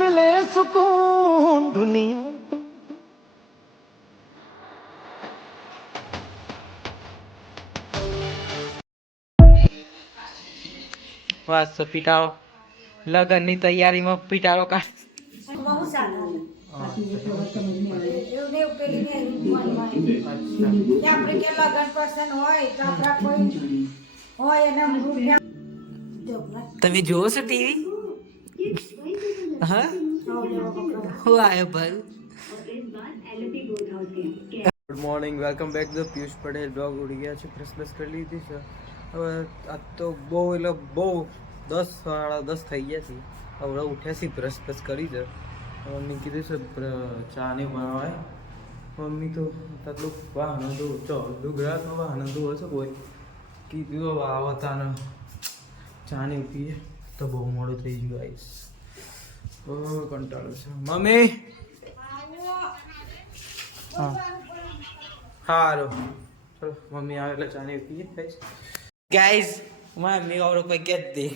मिले सुकून दुनिया બસ પીટાળો લગનની તૈયારીમાં પીટાળો કાઢ તમે જોવો છો ટીવી? હા હું આવ્યો ભાઈ. Good morning, welcome back to Piyush Patel blog. ઉડી ગયા છે, ફ્રેશ કરી લીધી છે. હવે આ તો બહુ એટલે બહુ 10 સાડા 10 થઈ ગયા છે. હવે ઉઠ્યા છીએ, બ્રશ કરી છે. મમ્મી કીધું છે ચા નહીં બનાવાય. મમ્મી તો તટલું વાહન હતું ગુજરાતમાં વાહન હતું હશે કોઈ કીધું હવે આવતા ને ચા નહીં પીએ તો બહુ મોડું થઈ ગયું. આવીશ કંટાળો છે મમ્મી. હા સારું ચલો મમ્મી આવે એટલે ચા નહીં પીએ ગાઈઝ. મમ્મી આવડો કોઈ કે જ દે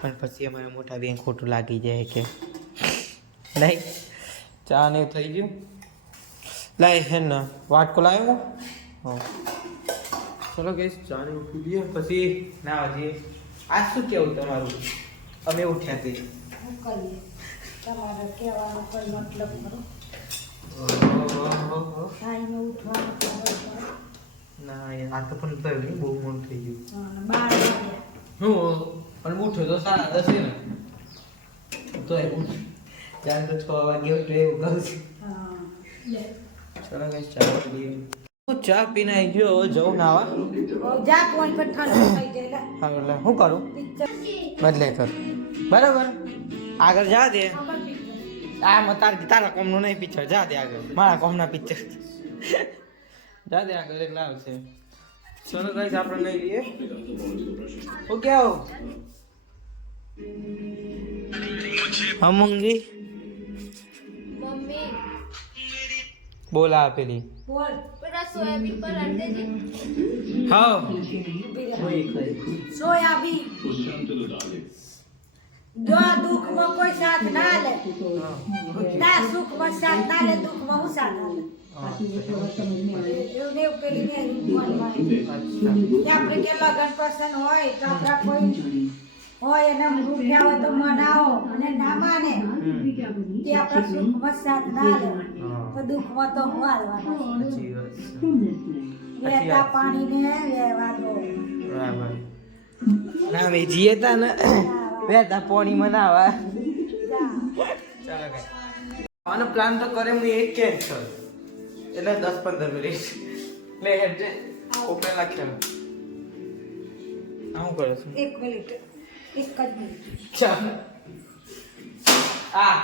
પણ પછી અમારા મોટા બેન ખોટું લાગી જાય કે નહીં. ચા ને થઈ ગયું. લાય હે ને વાટકો લાવ્યો. હા ચલો ગાઈઝ ચા ને ઉઠી દઈએ પછી ના હજી. આજ શું કેવું તમારું? અમે ઉઠ્યા તે તમારે કહેવાનો કોઈ મતલબ ખરો? ના આ તો પણ થયું નહીં, બહુ મોડું થઈ ગયું. હું પણ ઉઠ્યો તો 10:30 ને તો ચાર તો 6 વાગે ઉઠે એવું કહું છું. ચલો ગાઈસ ચા પીએ. હું ચા પીને આવી ગયો, હવે જવું નાવા. જા કોઈ પર ઠંડુ થઈ જાય. હા એટલે શું કરું? બદલે કર બરાબર. આગળ જા દે. આ તારા કોમનું નહીં પિક્ચર, જા દે આગળ. મારા કોમના પિક્ચર જા દે આગળ એટલે આવશે. ચલો ગાઈસ આપણે લઈ લઈએ. ઓકે આવો અમંગી મમ્મી બોલા પેલી બોલ પેલા સોયાબીન પર અંડે છે. હા સોયાબીન જો દુઃખમાં કોઈ સાથ ના લે, ના સુખમાં સાથ ના લે, દુઃખમાં હું સાથ ના લે. એવું ને પેલી ને આપણે કે લગન પસંદ હોય તો આપણા કોઈ હોય એને રૂપિયા હોય તો મનાવો અને ના માને તે આપણા સુખમાં સાથ ના લે તો દુઃખમાં તો હું હાલવાના. વેતા પાણીને વેવા દો. બરાબર. ના મે જીએ તા ને વેતા પાણી મનાવા. ચાલો ગાઈસ આનો પ્લાન તો કરે હું એક કેન્સલ એટલે 10-15 મિનિટ લે હેડ ઓપન લાખ્યા. આવું કરે છે 1 મિનિટ, 1 જ મિનિટ. ચાલ હા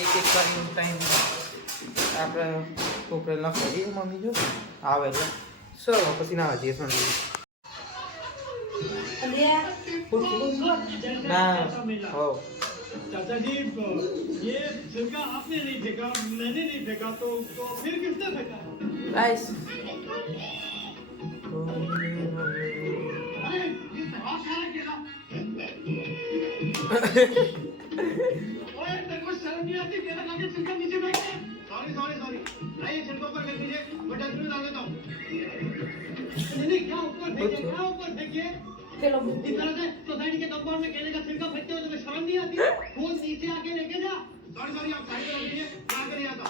એક કરીને ટાઈમ આપણે કોપરે લખી દઈએ. મમ્મી જો આવે એટલે ચલો પછી ના જઈએ સંડે. ના હો चाचा जी ये छिलका आपने नहीं फेंका, मैंने नहीं फेंका, तो फिर किसने फेंका? राइस ओए तेरे को शर्म नहीं आती? मेरा लगे छिलका नीचे फेंक दे. सॉरी नहीं, छिलका ऊपर कर दीजिए, मैं डस्टबिन डाल देता हूँ. नहीं क्या ऊपर फेंकिए. चलो इस तरह से सोसाइटी के कंपाउंड में केले का छिलका फेंकते हो तो शर्म नहीं आती? फूल नीचे आके लेके जा. सॉरी आप साइड में रख दीजिए, मैं आके नहीं आता.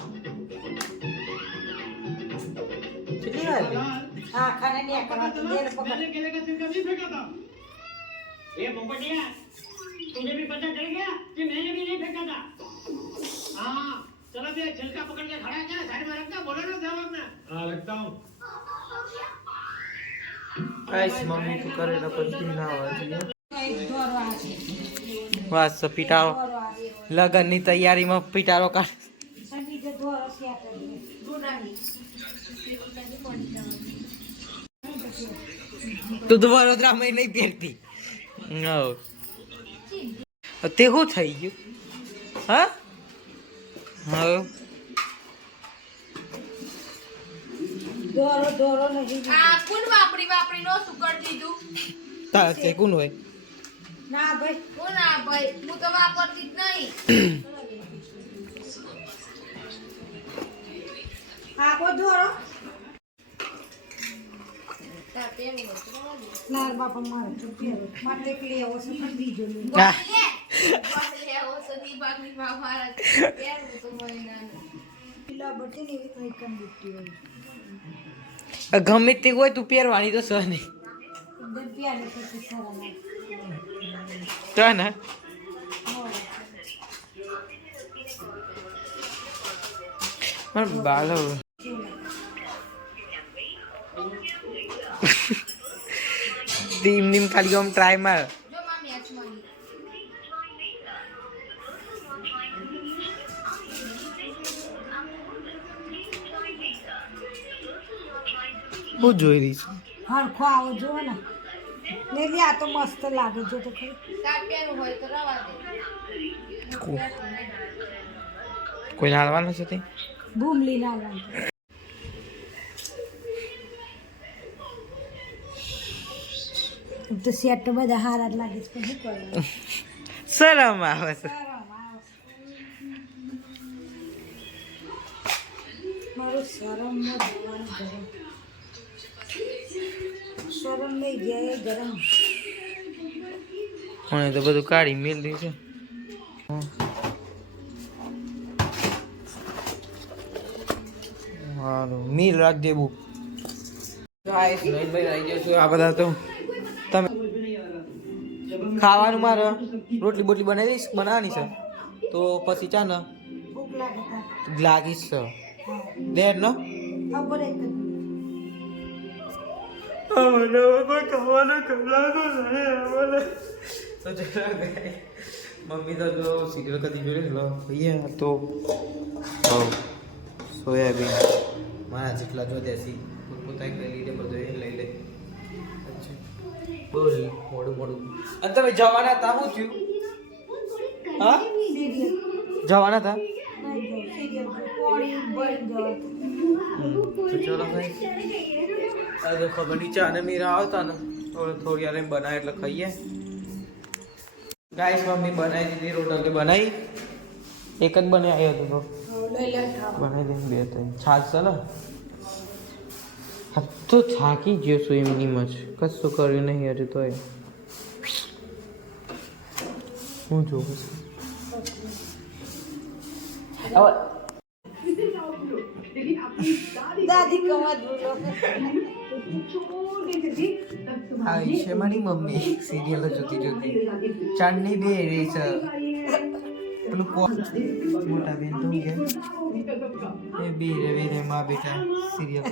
कितनी बार हाँ खाने नहीं आकर देर पकड़. मैंने केले का छिलका नहीं फेंका था. ये पोपटिया, तुझे भी पता चल गया कि मैंने भी नहीं फेंका था. हाँ चलो ये छिलका पकड़ के खड़ा क्या साइड में रखना, बोलो ना जवाब में. हाँ रखता हूँ. ગાઈસ મમ્મી તો કરે તો પછી ના આવે. બસ પીટાળો લગનની તૈયારીમાં પીટાળો કાઢ. તું તો વડોદરામાં નહીં પહેરતી. તે શું થઈ ગયું? હા હા દોરો નહીં. આ કોણ વાપરી નો સુકડ દીધું? તાર છે કોણ હોય ના ભાઈ હું ના ભાઈ હું તો વાપરતી જ નહીં. આ બધું તાર પેન હતું. ના બાપા મારે તો પહેરો માટે એકલી આવો છે પણ બીજો નહીં હા લેવો સદી બાગની માં મારા પેન તો મહિના પેલા બટન એવી કઈ કંડીટી હોય ગમે તે હોય તું પહેરવાની તો સહ નહીં એકદમ પ્યારે પછી સારા લાગે તો ને મારા બાલો ટીમ નીમ ખાલી આમ ટ્રાય માર જો મામી આચમાની હું જોઈ રહી છું હરખો આવો જો ને ને લે આ તો મસ્ત લાગે જો તો ખરી તાર પેન હોય તો રવા દે. કોઈ હાલવાનું છે તે ભૂમલી ના લાગે તો સેટ બધા હારા જ લાગે છે પણ શું કરવાનું શરમ આવે છે મારું શરમ ન જોવાનું ગરમ શરમ નહીં ગયા ગરમ મને તો બધું કાઢી મેલ દે છે હારું મીલ રાખ દેવું ગાઈસ નહીં ભાઈ આવી ગયો છું આ બધા તો તમે ખાવાનું મારે રોટલી બોટલી બનાવી દઈશ બનાવવાની છે તો પછી ચા ને ભૂખ લાગે તા લાગીશ છે દેર ને ખબર એક મમ્મી તો જો સિરિયલ કદી જોઈ લો ભૈયા તો સોયાબીન મારા જેટલા જો દેસી પોતાએ લઈ લીધે બધું એ લઈ લે બોલ મોડું મોડું અને તમે જવાના હતા શું થયું હા જવાના હતા તો ચલો ભાઈ અરે ખબર નહીં ચા ને મીરા આવતા ને થોડી વાર એમ બનાવે એટલે ખાઈએ ગાઈસ મમ્મી બનાવી દીધી રોટલી બનાવી એક જ બનાવી આવ્યો હતો બનાવી દઈને બે ત્રણ છાશ છે ને તો થાકી ગયો છું એમની જ કશું કર્યું નહીં હજુ તો હું જોઉં છું દાદી કવા દૂરો આવી છે મારી મમ્મી સિરિયલ જોતી જોતી ચાંદની બે રહી છે પેલું મોટા બેન તો ગયા એ બે રે માં બેટા સિરિયલ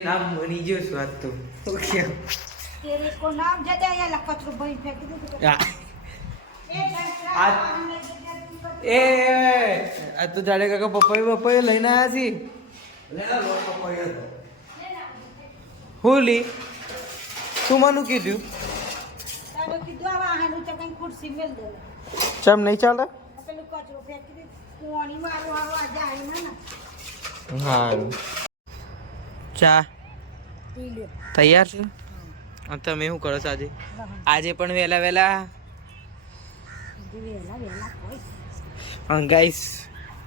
નામ બની ગયો સ્વાદ તો ઓકે તેરે કો નામ જતા આયા લખતરો ભાઈ ફેંકી દીધું એ આ તો જાડે કાકા પપ્પા લઈને આવ્યા છે હોલી તું મને કીધું તારો કીધું આ વાહન તો કઈ ખુરશી મેલ દે ચમ નહીં ચાલે પેલું કચરો ફેંકી દીધું કોણી મારું હારું આજે આવી ને હારું ચા પી લે તૈયાર છે અને તમે શું કરો છો આજે આજે પણ વહેલા વહેલા વેલા વેલા કોઈ અને ગાઈસ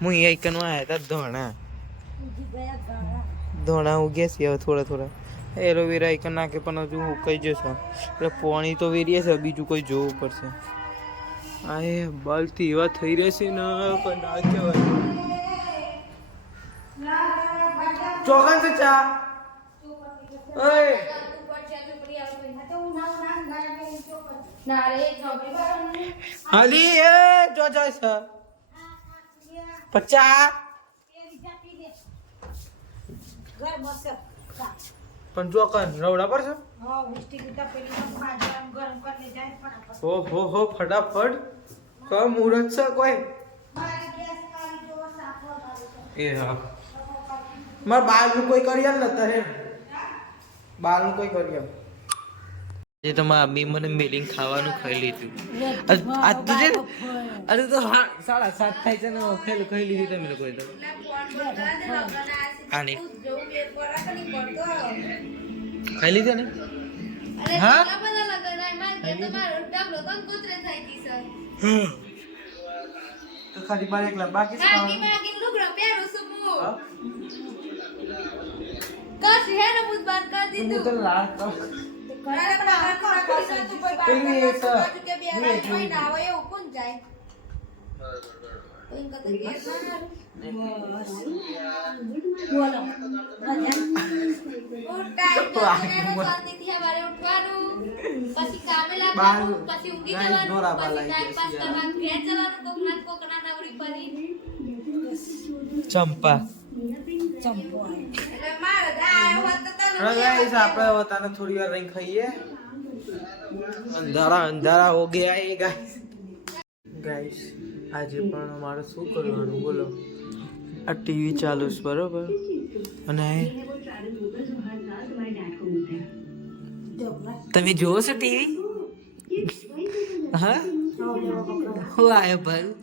હું અહીંયા એકનમાં આવ્યા હતા ધોણા ઉજી ગયા ગાળા ધોણા ઉગ્યા છે હવે થોડા થોડા એલોવેરા એક નાખે પણ હજુ ઉકાઈ જશે એટલે પાણી તો વેરીએ છે બીજું કોઈ જોવું પડશે આ એ બાલથી એવા થઈ રહેશે ને પણ ના કહેવાય ચોકન છે ચા ઓય ના રે ચોકડી બાર હાલી એ જો જાય છે 50 ઘર મસ્ત પણ ચોકન રવડા પર છે હા વિસ્ટી કીધા પેલી તો ખાજમ ગરમ કરીને જાય ફટાફટ હો ફટાફટ ક મુહૂર્ત છે કોઈ મારી ગેસ કાઢી જો સાફો એ હા માર બાલનું કોઈ કર્યા ન તારે બાલનું કોઈ કર્યા જે તો મારા અમ્મી મને મેલિંગ ખાવાનું ખાઈ લીધું આ તુજે અરે તો 7:30 થાય છે ને ખાઈ લીધું તમે લોકોએ તો આની જવું બે પર રાખની પડતો ખાઈ લીધો ને અરે હા? કેટલા બધા લગન આય માર કે તમારો ડાબલો કંકોત્રે થઈ ગઈ છે તો ખાલી બાર એકલા બાકી જ કાકી ખાવાનું. માગી લુગડો પહેરું છું હું હા? કાશ હેને મુજ બાર કરી હું દીધું તો લાડ કર. અરે પણ આ કોણ કોણ તું કોઈ બાર પેલી એક બાજુ કે બે પેલી એક મહિના આવે એવું કોણ જાય તો ઇન કતો ઘેર ના હારું. બોલો ઉઠાય તો શાંતિથી સવારે ઉઠવાનું પછી કામે લાગવાનું પછી ઊંઘી ગાય જવાનું દોરાવા પછી લાગી ટાઈમ પાસ છે. કરવાનું ઘેર જવાનું કોકના નવરી પડી ચંપા ચંપો આવ્યો. એટલે મારે ગાય હોત તો તને હવે ગાઈસ આપણે વતાને થોડી વાર રહીને ખાઈએ અંધારા અંધારા હો ગયા એ ગાઈસ ગાઈસ આજે પણ અમારે શું કરવાનું બોલો આ ટીવી ચાલુ છે બરોબર અને તમે જોવો છો ટીવી હા હું આવ્યો ભાઈ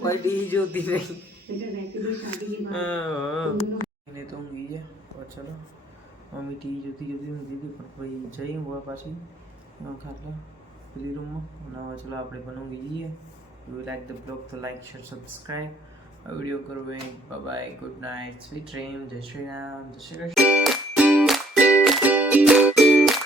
કોઈ ટીવી જોતી રહી એને તો ઊંઘી ગયા તો ચલો મમ્મી ટીવી જોતી જોતી ઊંઘી ગઈ પણ પછી જઈ ઊંઘવા પાછી ખાટલા પેલી રૂમમાં અને હવે ચલો આપણે પણ ઊંઘી જઈએ યુ લાઈક ધ બ્લોગ તો લાઈક શેર સબસ્ક્રાઈબ આ વિડીયો કરવો bye good night sweet dream જય શ્રી રામ જય શ્રી કૃષ્ણ